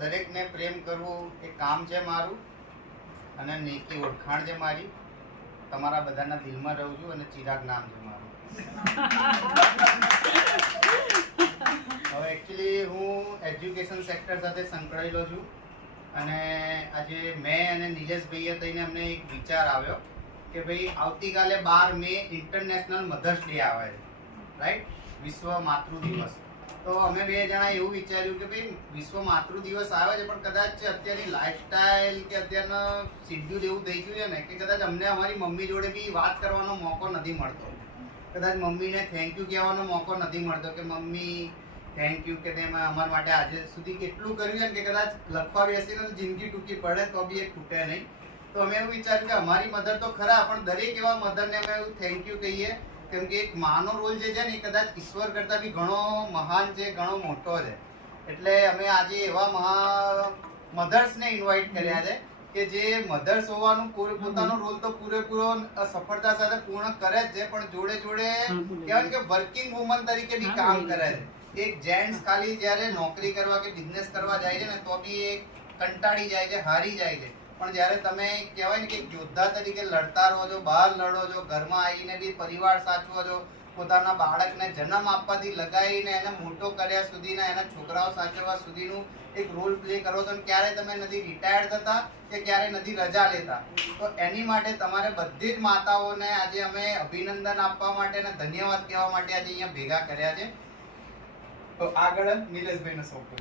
દરેકને પ્રેમ કરવું એ કામ છે મારું, અને નેકી ઓળખાણ છે મારી. તમારા બધાના દિલમાં રહું છું, અને ચિરાગ નામ છે મારું. હવે એકચ્યુઅલી હું એજ્યુકેશન સેક્ટર સાથે સંકળાયેલો છું, અને આજે મેં અને નિલેશભાઈએ થઈને અમને એક વિચાર આવ્યો કે ભાઈ આવતીકાલે 12 મે ઇન્ટરનેશનલ મધર્સ ડે આવે છે, રાઈટ? વિશ્વ માતૃ દિવસ. તો અમે બે જણા એવું વિચાર્યું કે ભાઈ વિશ્વ માતૃ દિવસ આવે છે, પણ કદાચ અત્યારની લાઈફસ્ટાઈલ કે અત્યારનો શિડ્યુલ એવું થઈ ગયું છે ને કે કદાચ અમને અમારી મમ્મી જોડે બી વાત કરવાનો મોકો નથી મળતો. કદાચ મમ્મીને થેન્ક યુ કહેવાનો મોકો નથી મળતો કે મમ્મી થેન્ક યુ કે તેમાં અમારા માટે આજે સુધી કેટલું કર્યું છે કે કદાચ લખવા બેસીને તો જિંદગી ટૂંકી પડે તો બી એ ખૂટે નહીં. તો અમે એવું વિચાર્યું કે અમારી મધર તો ખરા, પણ દરેક એવા મધરને અમે એવું થેન્ક યુ કહીએ, કેમ કે એક માનો રોલ જે છે ને એ કદાચ ઈશ્વર કરતાં બી ઘણો મહાન છે, ઘણો મોટો છે. એટલે અમે આજે એવા મધર્સને ઇન્વાઇટ કર્યા છે કે જે મધર્સ હોવાનું પોતાનો રોલ તો પૂરેપૂરો સફળતા સાથે પૂર્ણ કરે જ છે, પણ જોડે જોડે કહેવાય કે વર્કિંગ વુમન તરીકે બી કામ કરે છે. એક જેન્ટ્સ ખાલી જ્યારે નોકરી કરવા કે બિઝનેસ કરવા જાય છે ને તો બી એ કંટાળી જાય છે, હારી જાય છે. પણ જ્યારે તમે કહેવાય ને કે યોદ્ધા તરીકે લડતા રહો છો, બહાર લડો છો, ઘરમાં આવીને બી પરિવાર સાચવો છો, પોતાના બાળકને જન્મ આપવાથી લગાવીને એને મોટો કર્યા સુધીના એના છોકરાઓ સાચવવા સુધીનું એક રોલ પ્લે કરો છો, અને ક્યારે તમે નથી રિટાયર્ડ થતા કે ક્યારે નથી રજા લેતા. તો એની માટે તમારે બધી જ માતાઓને આજે અમે અભિનંદન આપવા માટે અને ધન્યવાદ કહેવા માટે આજે અહીંયા ભેગા કર્યા છે. તો આગળ નિલેશભાઈનો સોંપો.